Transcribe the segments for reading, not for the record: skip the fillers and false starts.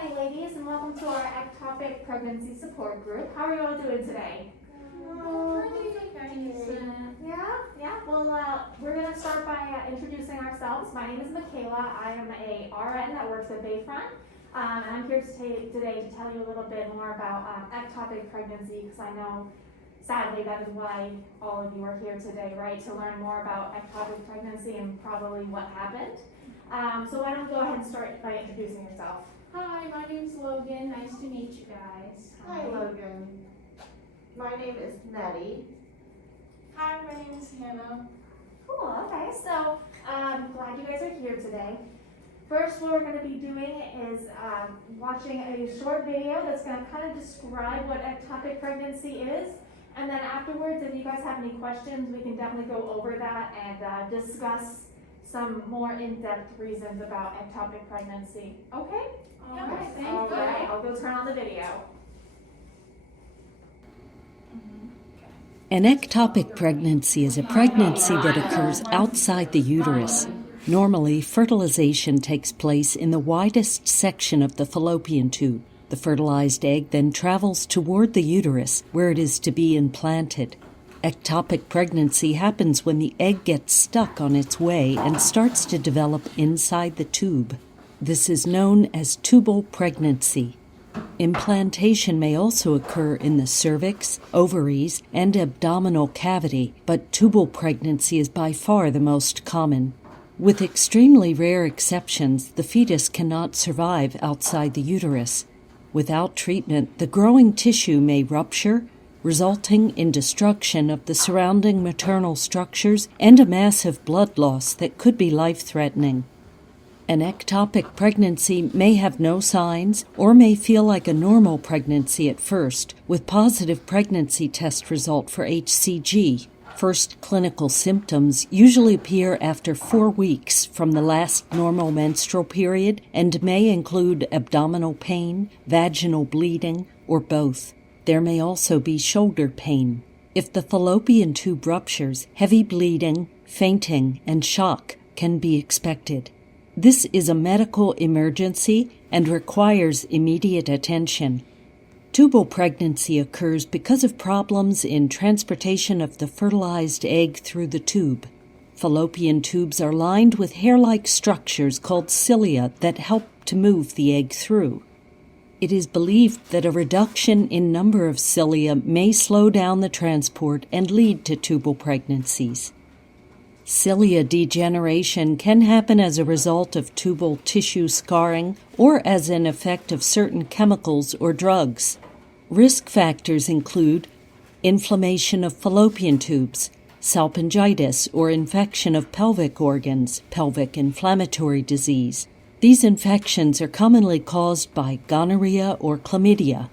morning, ladies, and welcome to our Ectopic Pregnancy Support Group. How are you all doing today? Yeah. Well, we're going to start by introducing ourselves. My name is Michaela. I am a RN that works at Bayfront. And I'm here today to tell you a little bit more about ectopic pregnancy, because I know, sadly, that is why all of you are here today, right? To learn more about ectopic pregnancy and probably what happened. So why don't we go ahead and start by introducing yourself. Hi, my name's Logan. Nice to meet you guys. Hi, Logan. My name is Nettie. Hi, my name is Hannah. Cool, okay, so I'm glad you guys are here today. First, what we're going to be doing is watching a short video that's going to kind of describe what ectopic pregnancy is. And then afterwards, if you guys have any questions, we can definitely go over that and discuss some more in-depth reasons about ectopic pregnancy. Okay? All right, thank All you. right, I'll go turn on the video. An ectopic pregnancy is a pregnancy that occurs outside the uterus. Normally, fertilization takes place in the widest section of the fallopian tube. The fertilized egg then travels toward the uterus, where it is to be implanted. Ectopic pregnancy happens when the egg gets stuck on its way and starts to develop inside the tube. This is known as tubal pregnancy. Implantation may also occur in the cervix, ovaries, and abdominal cavity, but tubal pregnancy is by far the most common. With extremely rare exceptions, the fetus cannot survive outside the uterus. Without treatment, the growing tissue may rupture, resulting in destruction of the surrounding maternal structures and a massive blood loss that could be life-threatening. An ectopic pregnancy may have no signs or may feel like a normal pregnancy at first, with positive pregnancy test result for HCG. First clinical symptoms usually appear after 4 weeks from the last normal menstrual period and may include abdominal pain, vaginal bleeding, or both. There may also be shoulder pain. If the fallopian tube ruptures, heavy bleeding, fainting, and shock can be expected. This is a medical emergency and requires immediate attention. Tubal pregnancy occurs because of problems in transportation of the fertilized egg through the tube. Fallopian tubes are lined with hair-like structures called cilia that help to move the egg through. It is believed that a reduction in number of cilia may slow down the transport and lead to tubal pregnancies. Cilia degeneration can happen as a result of tubal tissue scarring or as an effect of certain chemicals or drugs. Risk factors include inflammation of fallopian tubes, salpingitis or infection of pelvic organs, pelvic inflammatory disease. These infections are commonly caused by gonorrhea or chlamydia.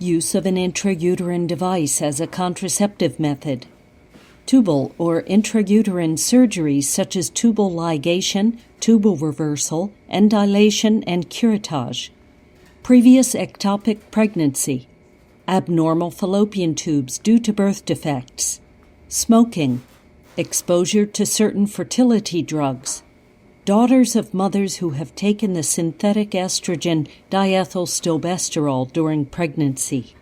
Use of an intrauterine device as a contraceptive method. Tubal or intrauterine surgeries such as tubal ligation, tubal reversal, and dilation and curettage. Previous ectopic pregnancy. Abnormal fallopian tubes due to birth defects. Smoking. Exposure to certain fertility drugs. Daughters of mothers who have taken the synthetic estrogen diethylstilbestrol during pregnancy.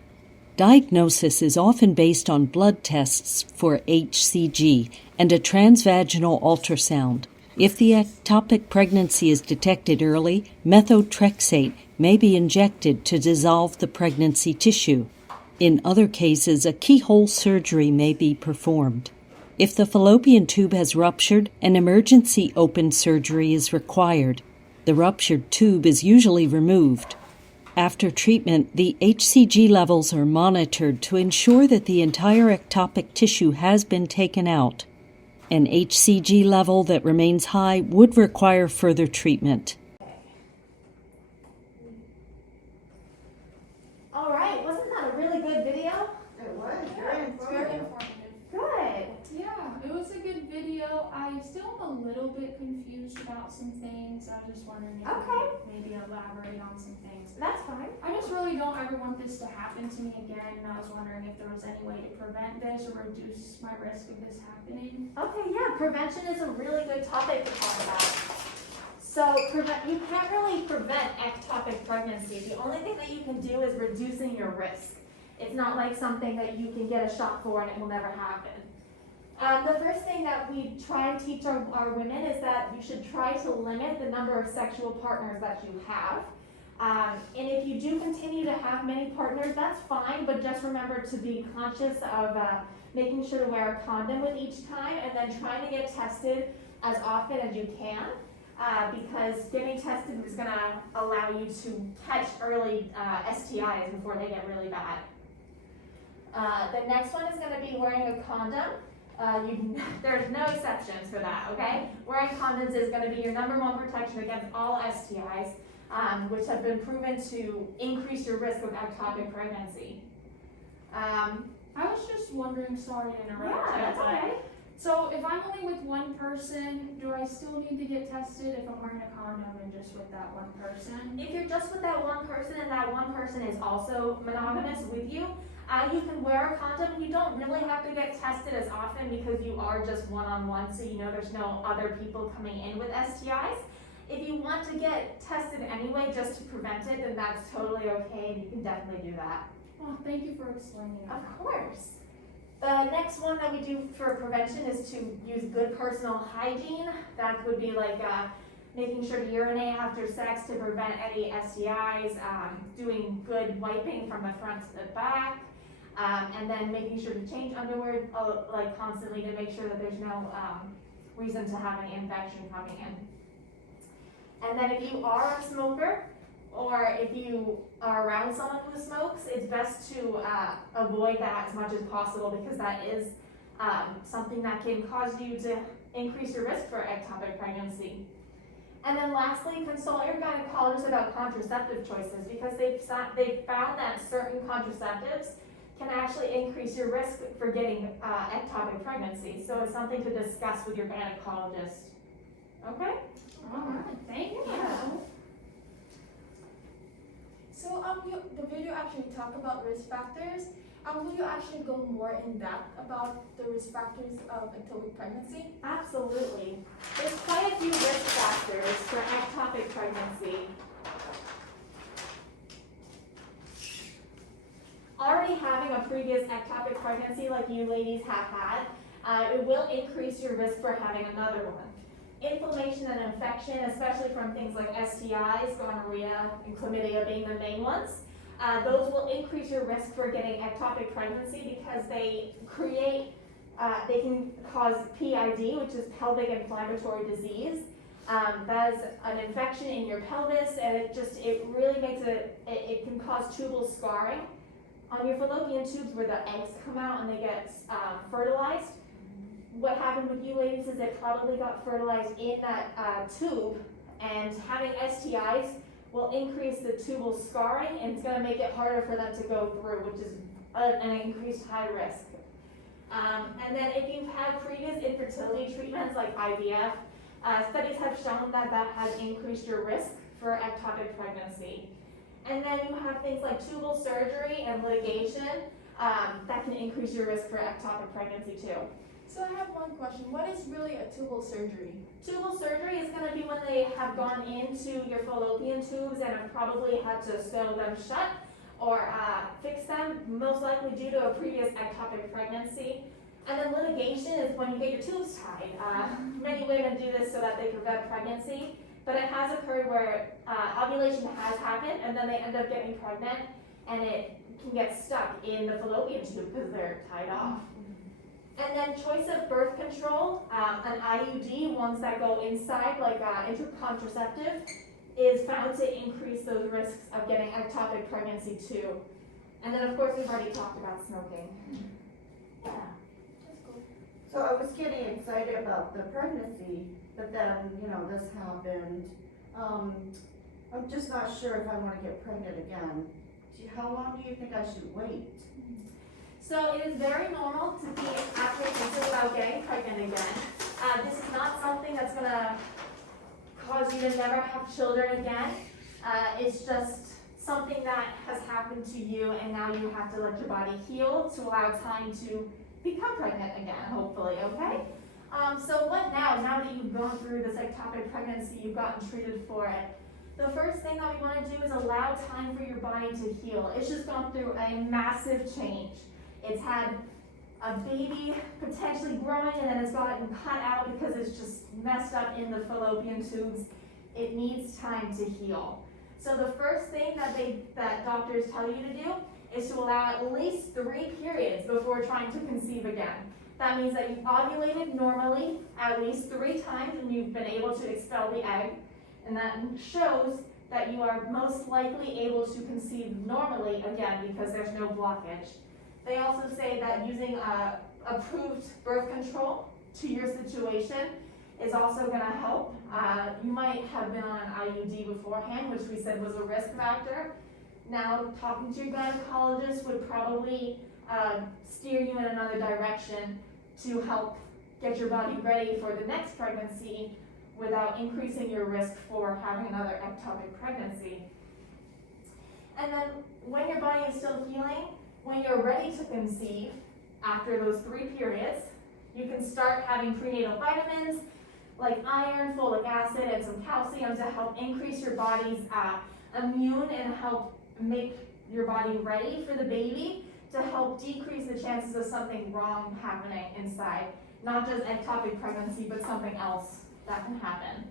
Diagnosis is often based on blood tests for HCG and a transvaginal ultrasound. If the ectopic pregnancy is detected early, methotrexate may be injected to dissolve the pregnancy tissue. In other cases, a keyhole surgery may be performed. If the fallopian tube has ruptured, an emergency open surgery is required. The ruptured tube is usually removed. After treatment, the HCG levels are monitored to ensure that the entire ectopic tissue has been taken out. An HCG level that remains high would require further treatment. All right, wasn't that a really good video? It was very It's very informative. informative. Good. Yeah, it was a good video. I still am a little bit confused about some things. I was just wondering if you could maybe elaborate on some things. That's fine. I just really don't ever want this to happen to me again, and I was wondering if there was any way to prevent this or reduce my risk of this happening. Okay, yeah, prevention is a really good topic to talk about. So you can't really prevent ectopic pregnancy. The only thing that you can do is reducing your risk. It's not like something that you can get a shot for and it will never happen. The first thing that we try and teach our women is that you should try to limit the number of sexual partners that you have. And if you do continue to have many partners, that's fine, but just remember to be conscious of making sure to wear a condom with each time, and then trying to get tested as often as you can, because getting tested is going to allow you to catch early STIs before they get really bad. The next one is going to be wearing a condom. There's no exceptions for that, okay? Wearing condoms is going to be your #1 protection against all STIs, which have been proven to increase your risk of ectopic pregnancy. I was just wondering, sorry to interrupt. Yeah, that's okay. So if I'm only with one person, do I still need to get tested if I'm wearing a condom and just with that one person? If you're just with that one person and that one person is also monogamous with you, you can wear a condom. You don't really have to get tested as often because you are just one-on-one, so you know there's no other people coming in with STIs. If you want to get tested anyway just to prevent it, then that's totally okay, and you can definitely do that. Well, thank you for explaining that. Of course. The next one that we do for prevention is to use good personal hygiene. That would be like making sure to urinate after sex to prevent any STIs, doing good wiping from the front to the back, and then making sure to change underwear like constantly to make sure that there's no reason to have any infection coming in. And then if you are a smoker, or if you are around someone who smokes, it's best to avoid that as much as possible, because that is something that can cause you to increase your risk for ectopic pregnancy. And then lastly, consult your gynecologist about contraceptive choices, because they've found that certain contraceptives can actually increase your risk for getting ectopic pregnancy. So it's something to discuss with your gynecologist. Okay? All right, thank you. So the video actually talk about risk factors. Will you actually go more in depth about the risk factors of ectopic pregnancy? Absolutely. There's quite a few risk factors for ectopic pregnancy. Already having a previous ectopic pregnancy like you ladies have had, it will increase your risk for having another one. Inflammation and infection, especially from things like STIs, gonorrhea, and chlamydia being the main ones, those will increase your risk for getting ectopic pregnancy because they can cause PID, which is pelvic inflammatory disease. That is an infection in your pelvis, and it really makes it can cause tubal scarring on your fallopian tubes where the eggs come out and they get fertilized. What happened with you ladies is it probably got fertilized in that tube, and having STIs will increase the tubal scarring, and it's going to make it harder for them to go through, which is an increased high risk. And then if you've had previous infertility treatments like IVF, studies have shown that that has increased your risk for ectopic pregnancy. And then you have things like tubal surgery and litigation that can increase your risk for ectopic pregnancy too. So I have one question. What is really a tubal surgery? Tubal surgery is going to be when they have gone into your fallopian tubes and have probably had to sew them shut or fix them, most likely due to a previous ectopic pregnancy. And then litigation is when you get your tubes tied. Many women do this so that they prevent pregnancy, but it has occurred where ovulation has happened and then they end up getting pregnant and it can get stuck in the fallopian tube because they're tied off. And then choice of birth control, an IUD, ones that go inside, like contraceptive, is found to increase those risks of getting ectopic pregnancy too. And then of course we've already talked about smoking. Yeah. That's cool. So I was getting excited about the pregnancy, but then, this happened. I'm just not sure if I want to get pregnant again. How long do you think I should wait? So it is very normal to be apprehensive about getting pregnant again. This is not something that's going to cause you to never have children again. It's just something that has happened to you, and now you have to let your body heal to allow time to become pregnant again, hopefully, okay? So what now that you've gone through this ectopic pregnancy, you've gotten treated for it, the first thing that we want to do is allow time for your body to heal. It's just gone through a massive change. It's had a baby potentially growing and then it's gotten cut out because it's just messed up in the fallopian tubes. It needs time to heal. So the first thing that doctors tell you to do is to allow at least 3 periods before trying to conceive again. That means that you've ovulated normally at least 3 times and you've been able to expel the egg. And that shows that you are most likely able to conceive normally again because there's no blockage. They also say that using approved birth control to your situation is also going to help. You might have been on IUD beforehand, which we said was a risk factor. Now, talking to your gynecologist would probably steer you in another direction to help get your body ready for the next pregnancy without increasing your risk for having another ectopic pregnancy. And then when your body is still healing, when you're ready to conceive, after those 3 periods, you can start having prenatal vitamins like iron, folic acid, and some calcium to help increase your body's immune and help make your body ready for the baby, to help decrease the chances of something wrong happening inside. Not just ectopic pregnancy, but something else that can happen.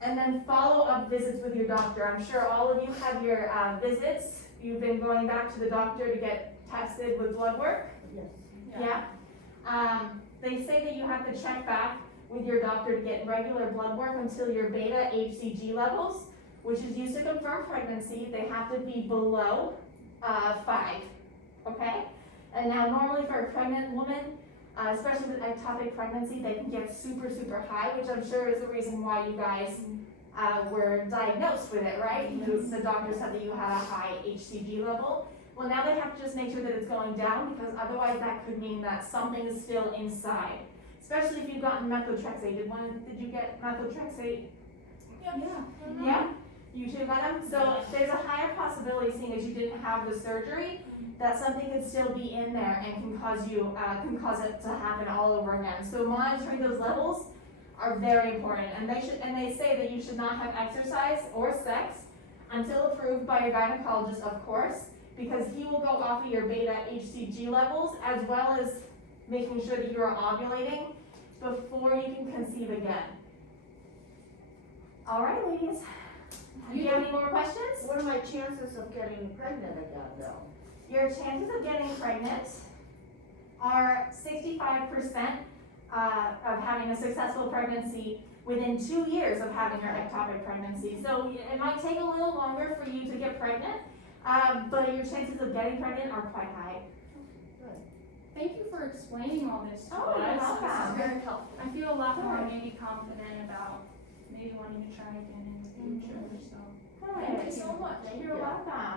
And then follow-up visits with your doctor. I'm sure all of you have your visits. You've been going back to the doctor to get tested with blood work? Yes. Yeah. They say that you have to check back with your doctor to get regular blood work until your beta HCG levels, which is used to confirm pregnancy, they have to be below 5, okay? And now normally for a pregnant woman, especially with ectopic pregnancy, they can get super, super high, which I'm sure is the reason why you guys were diagnosed with it, right? The doctor said that you had a high HCG level. Well, now they have to just make sure that it's going down because otherwise that could mean that something is still inside. Especially if you've gotten methotrexate. Did you get methotrexate? Yeah. Yeah? You too got them? So there's a higher possibility, seeing as you didn't have the surgery, that something could still be in there and can cause it to happen all over again. So monitoring those levels are very important, and they say that you should not have exercise or sex until approved by your gynecologist, of course, because he will go off of your beta HCG levels as well as making sure that you are ovulating before you can conceive again. All right, ladies. Do you have any more questions? What are my chances of getting pregnant again, though? Your chances of getting pregnant are 65% of having a successful pregnancy within 2 years of having your ectopic pregnancy. So it might take a little longer for you to get pregnant, but your chances of getting pregnant are quite high. Thank you for explaining all this to Oh, us. you're This is welcome. very helpful. I feel a lot more Good. maybe confident about maybe wanting to try again in the future. So Good. Thank you so much. You're welcome.